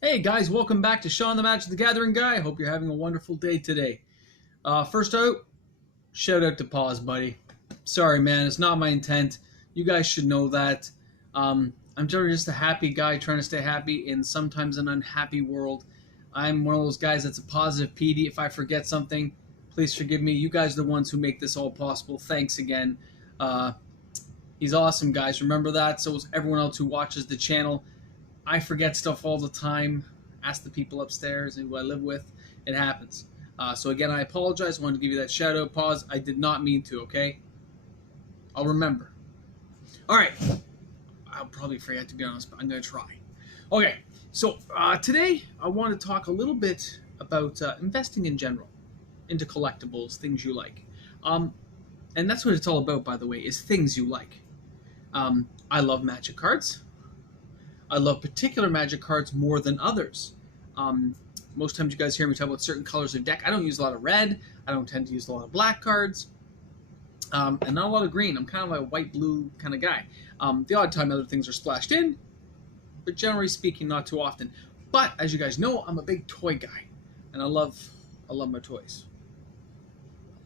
Hey guys, welcome back to Sean the Magic the Gathering guy. I hope you're having a wonderful day today. First out, shout out to Pause, buddy. Sorry, man, it's not my intent. You guys should know that. I'm generally just a happy guy trying to stay happy in sometimes an unhappy world. I'm one of those guys that's a positive PD. If I forget something, please forgive me. You guys are the ones who make this all possible. Thanks again. Uh, he's awesome, guys. Remember that. So is everyone else who watches the channel. I forget stuff all the time. Ask the people upstairs and who I live with. It happens. So again, I apologize. I wanted to give you that shout out. Pause. I did not mean to, okay? I'll remember. All right. I'll probably forget, to be honest, but I'm going to try. Okay. So today I want to talk a little bit about investing in general, into collectibles, things you like. And that's what it's all about, by the way, is things you like. I love Magic cards. I love particular Magic cards more than others. Most times you guys hear me talk about certain colors of deck. I don't use a lot of red. I don't tend to use a lot of black cards. And not a lot of green. I'm kind of a white-blue kind of guy. The odd time other things are splashed in, but generally speaking, not too often. But as you guys know, I'm a big toy guy, and I love my toys.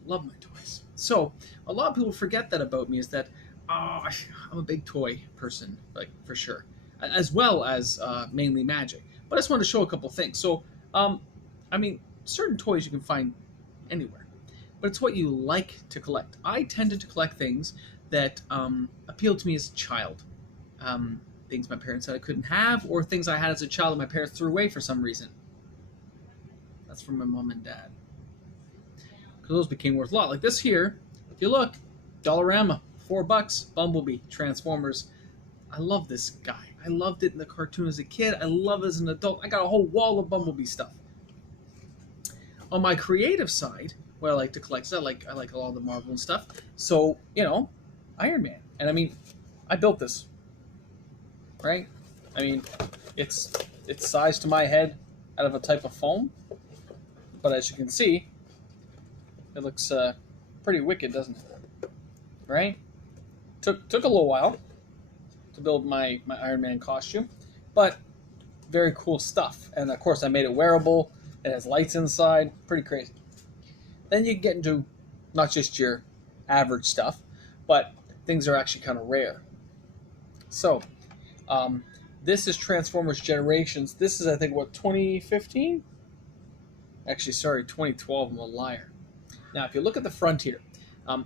I love my toys. So a lot of people forget that about me, is that I'm a big toy person, like for sure, as well as mainly Magic. But I just wanted to show a couple things. So, I mean, certain toys you can find anywhere, but it's what you like to collect. I tended to collect things that appealed to me as a child. Things my parents said I couldn't have, or things I had as a child that my parents threw away for some reason. That's from my mom and dad. Because those became worth a lot. Like this here, if you look, Dollarama, $4, Bumblebee, Transformers. I love this guy. I loved it in the cartoon as a kid. I love it as an adult. I got a whole wall of Bumblebee stuff. On my creative side, what I like to collect is I like a lot of the Marvel and stuff. So, Iron Man. And I mean, I built this. Right? I mean, it's sized to my head out of a type of foam. But as you can see, it looks pretty wicked, doesn't it? Right? Took a little while to build my Iron Man costume, but very cool stuff. And of course, I made it wearable. It has lights inside. Pretty crazy. Then you get into not just your average stuff, but things are actually kind of rare. So, this is Transformers Generations. This is, I think, what, 2015? Actually, sorry, 2012. I'm a liar. Now, if you look at the front here,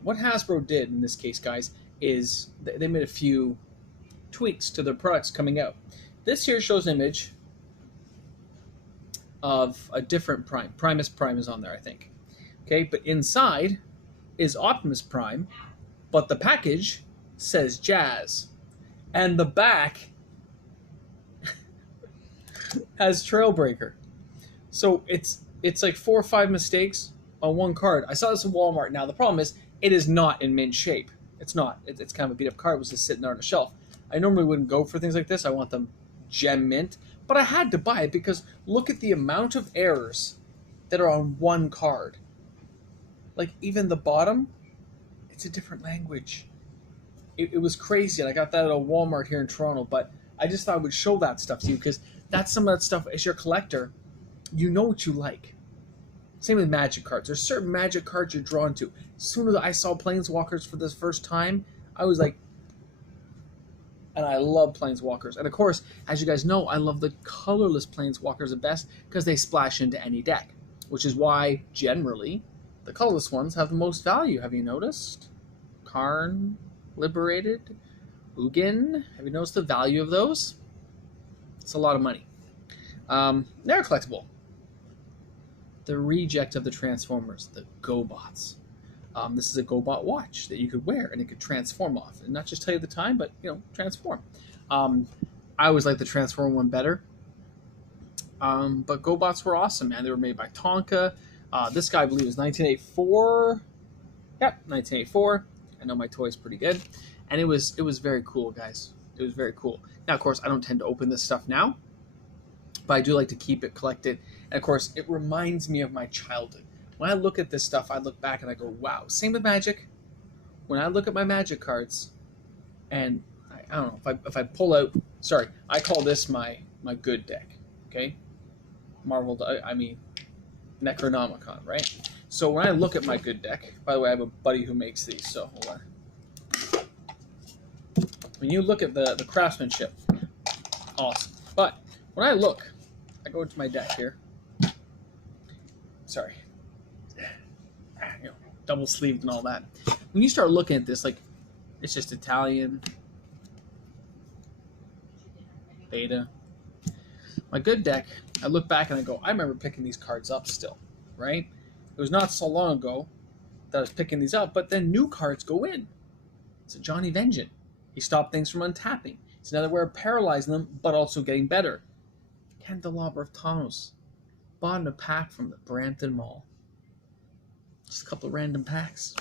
what Hasbro did in this case, guys, is they made a few tweaks to their products coming out. This here shows an image of a different Prime. Primus Prime is on there, I think. Okay, but inside is Optimus Prime, but the package says Jazz. And the back has Trailbreaker. So it's like 4 or 5 mistakes on one card. I saw this in Walmart. Now, the problem is it is not in mint shape. It's not. It's kind of a beat-up card. It was just sitting there on a shelf. I normally wouldn't go for things like this. I want them gem mint. But I had to buy it because look at the amount of errors that are on one card. Like, even the bottom, it's a different language. It was crazy, and I got that at a Walmart here in Toronto, but I just thought I would show that stuff to you because that's some of that stuff. As your collector, you know what you like. Same with Magic cards. There's certain Magic cards you're drawn to. As soon as I saw Planeswalkers for the first time, I was like, and I love Planeswalkers. And of course, as you guys know, I love the colorless Planeswalkers the best because they splash into any deck, which is why, generally, the colorless ones have the most value. Have you noticed? Karn, Liberated, Ugin. Have you noticed the value of those? It's a lot of money. They're collectible. The reject of the Transformers, the GoBots. This is a GoBot watch that you could wear and it could transform off. And not just tell you the time, but, transform. I always liked the Transform one better. But GoBots were awesome, man. They were made by Tonka. This guy, I believe, is 1984. Yep, 1984. I know my toy's pretty good. And it was very cool, guys. It was very cool. Now, of course, I don't tend to open this stuff now, but I do like to keep it, collect it. And, of course, it reminds me of my childhood. When I look at this stuff, I look back and I go, wow. Same with Magic. When I look at my Magic cards, and I don't know, if I pull out, sorry, I call this my good deck. Okay, Marvel. I mean Necronomicon, right? So when I look at my good deck, by the way, I have a buddy who makes these. So hold on. When you look at the craftsmanship, awesome. But when I look, I go into my deck here. Sorry, double sleeved and all that. When you start looking at this, like it's just Italian, beta. My good deck, I look back and I go, I remember picking these cards up still, right? It was not so long ago that I was picking these up, but then new cards go in. It's a Johnny Vengeance. He stopped things from untapping. It's another way of paralyzing them, but also getting better. Candelabra of Tanos. Bought in a pack from the Brampton Mall. Just a couple of random packs.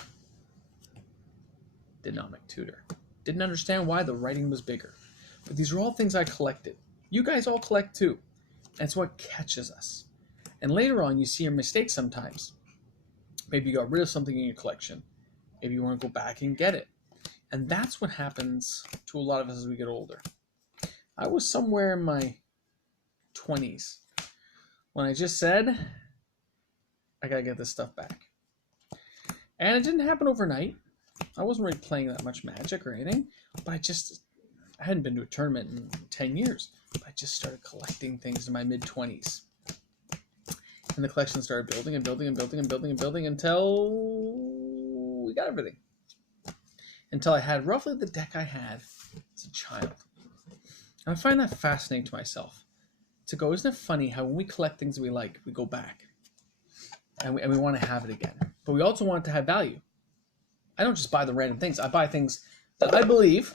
Dynamic Tutor. Didn't understand why the writing was bigger. But these are all things I collected. You guys all collect too. And it's what catches us. And later on, you see your mistakes sometimes. Maybe you got rid of something in your collection. Maybe you want to go back and get it. And that's what happens to a lot of us as we get older. I was somewhere in my 20s when I just said, I gotta get this stuff back. And it didn't happen overnight. I wasn't really playing that much Magic or anything, but I hadn't been to a tournament in 10 years. But I just started collecting things in my mid-20s. And the collection started building and building and building and building and building until we got everything. Until I had roughly the deck I had as a child. And I find that fascinating to myself. To go, isn't it funny how when we collect things we like, we go back. And we want to have it again. But we also want it to have value. I don't just buy the random things. I buy things that I believe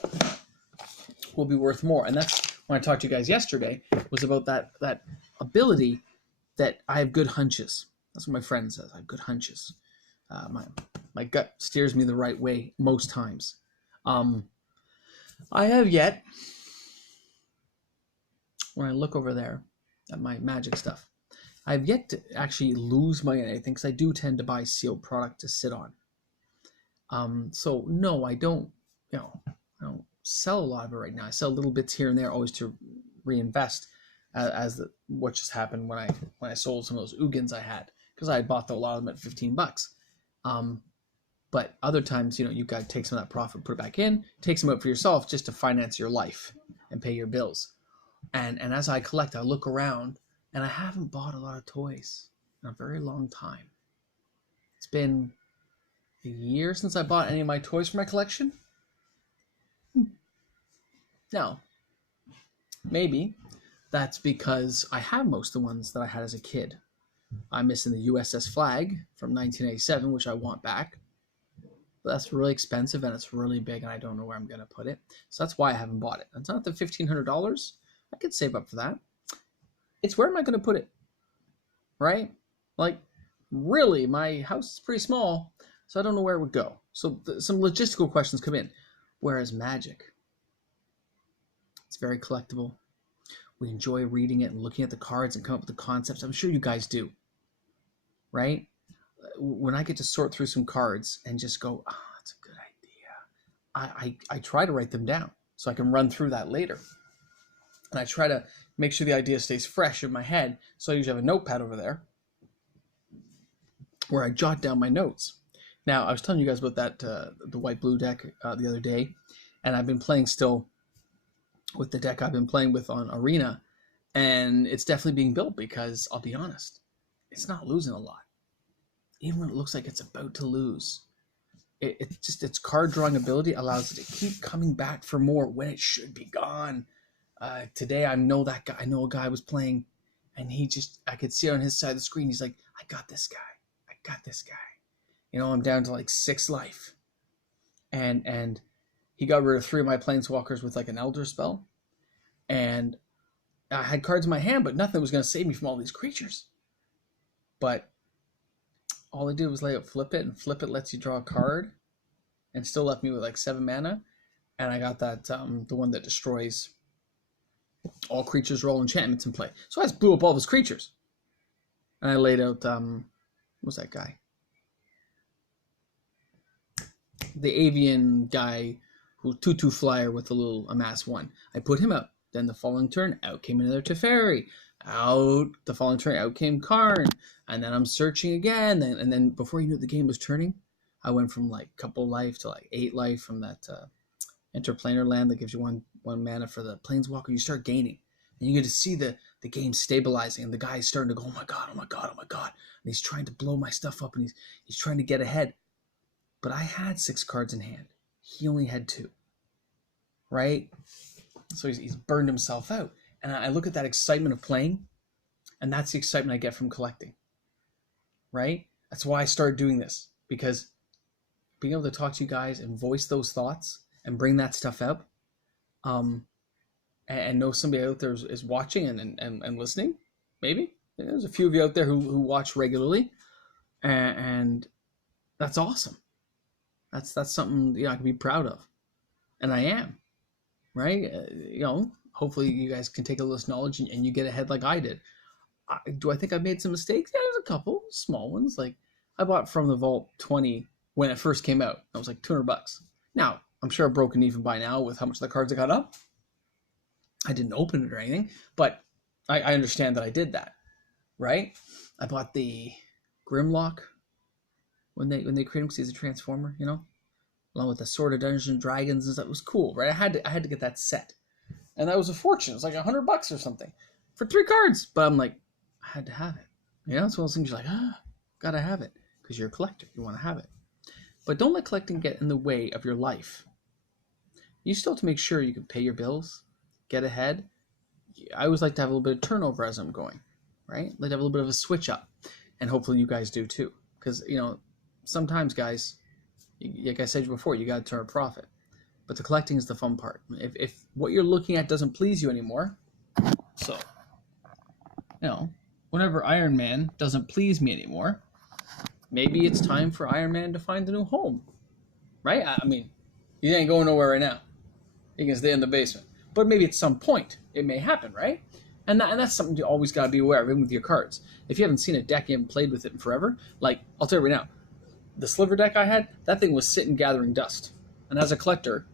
will be worth more. And that's when I talked to you guys yesterday, was about that ability that I have good hunches. That's what my friend says. I have good hunches. My gut steers me the right way most times. I have yet, when I look over there at my Magic stuff, I have yet to actually lose money on anything because I do tend to buy sealed product to sit on. So no, I don't sell a lot of it right now. I sell little bits here and there, always to reinvest, what just happened when I sold some of those Ugins I had, because I had bought a lot of them at $15. But other times, you got to take some of that profit, put it back in, take some out for yourself just to finance your life and pay your bills. And as I collect, I look around, and I haven't bought a lot of toys in a very long time. It's been a year since I bought any of my toys for my collection. Now, maybe that's because I have most of the ones that I had as a kid. I'm missing the USS Flag from 1987, which I want back. But that's really expensive and it's really big, and I don't know where I'm going to put it. So that's why I haven't bought it. It's not the $1,500. I could save up for that. It's where am I going to put it? Right? Like, really, my house is pretty small, so I don't know where it would go. So some logistical questions come in. Whereas Magic, it's very collectible. We enjoy reading it and looking at the cards and come up with the concepts. I'm sure you guys do. Right? When I get to sort through some cards and just go, that's a good idea. I try to write them down so I can run through that later. And I try to make sure the idea stays fresh in my head. So I usually have a notepad over there where I jot down my notes. Now, I was telling you guys about that, the white-blue deck the other day. And I've been playing still with the deck I've been playing with on Arena. And it's definitely being built because, I'll be honest, it's not losing a lot. Even when it looks like it's about to lose. Its card drawing ability allows it to keep coming back for more when it should be gone. Today I know that guy. I know a guy was playing, and I could see it on his side of the screen. He's like, I got this guy. I'm down to like 6 life. And he got rid of 3 of my planeswalkers with like an Elder spell. And I had cards in my hand, but nothing was going to save me from all these creatures. But all I did was lay out Flip It, and Flip It lets you draw a card, and still left me with like 7 mana. And I got that the one that destroys all creatures, roll enchantments in play. So I just blew up all of his creatures. And I laid out what was that guy? The avian guy who 2/2 flyer with a little amass 1. I put him out. Then the following turn, out came another Teferi. Out the following turn, out came Karn, and then I'm searching again, and then before you knew it, the game was turning. I went from like couple life to like 8 life from that interplanar land that gives you one mana for the planeswalker. You start gaining, and you get to see the game stabilizing, and the guy's starting to go, oh my god, oh my god, oh my god, and he's trying to blow my stuff up, and he's trying to get ahead. But I had 6 cards in hand. He only had 2. Right? So he's burned himself out. And I look at that excitement of playing, and that's the excitement I get from collecting. Right? That's why I started doing this. Because being able to talk to you guys and voice those thoughts and bring that stuff up, and know somebody out there is watching and listening, maybe. There's a few of you out there who watch regularly, and that's awesome. That's something I can be proud of, and I am, right? Hopefully you guys can take a little knowledge and you get ahead like I did. Do I think I made some mistakes? Yeah, there's a couple small ones. Like I bought From the Vault 20 when it first came out. That was like $200. Now I'm sure I've broken even by now with how much the cards I got up. I didn't open it or anything, but I understand that I did that, right? I bought the Grimlock when they created him because he's a transformer, along with the Sword of Dungeons and Dragons and stuff. It was cool, right? I had to get that set, and that was a fortune. It was like $100 or something for 3 cards. But I'm like, I had to have it. It's one of those things you're like, gotta have it because you're a collector. You want to have it, but don't let collecting get in the way of your life. You still have to make sure you can pay your bills, get ahead. I always like to have a little bit of turnover as I'm going, right? Like to have a little bit of a switch up, and hopefully you guys do too, because sometimes, guys, like I said before, you got to turn a profit. But the collecting is the fun part. If what you're looking at doesn't please you anymore, so, whenever Iron Man doesn't please me anymore, maybe it's time for Iron Man to find a new home, right? I mean, he ain't going nowhere right now. He can stay in the basement. But maybe at some point, it may happen, right? And that's something you always got to be aware of, even with your cards. If you haven't seen a deck, you haven't played with it in forever, like, I'll tell you right now, the Sliver deck I had, that thing was sitting gathering dust. And as a collector,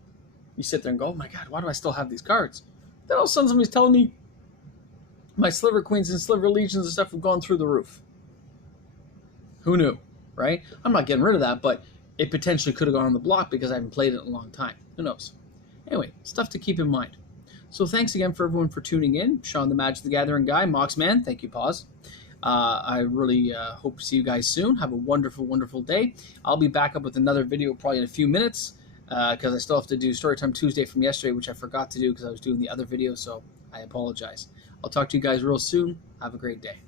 you sit there and go, oh my god, why do I still have these cards? Then all of a sudden somebody's telling me my Sliver Queens and Sliver Legions and stuff have gone through the roof. Who knew, right? I'm not getting rid of that, but it potentially could have gone on the block because I haven't played it in a long time. Who knows? Anyway, stuff to keep in mind. So thanks again for everyone for tuning in. Sean the Magic the Gathering guy, Moxman, thank you, Pause. I really hope to see you guys soon. Have a wonderful, wonderful day. I'll be back up with another video probably in a few minutes because I still have to do Storytime Tuesday from yesterday, which I forgot to do because I was doing the other video, so I apologize. I'll talk to you guys real soon. Have a great day.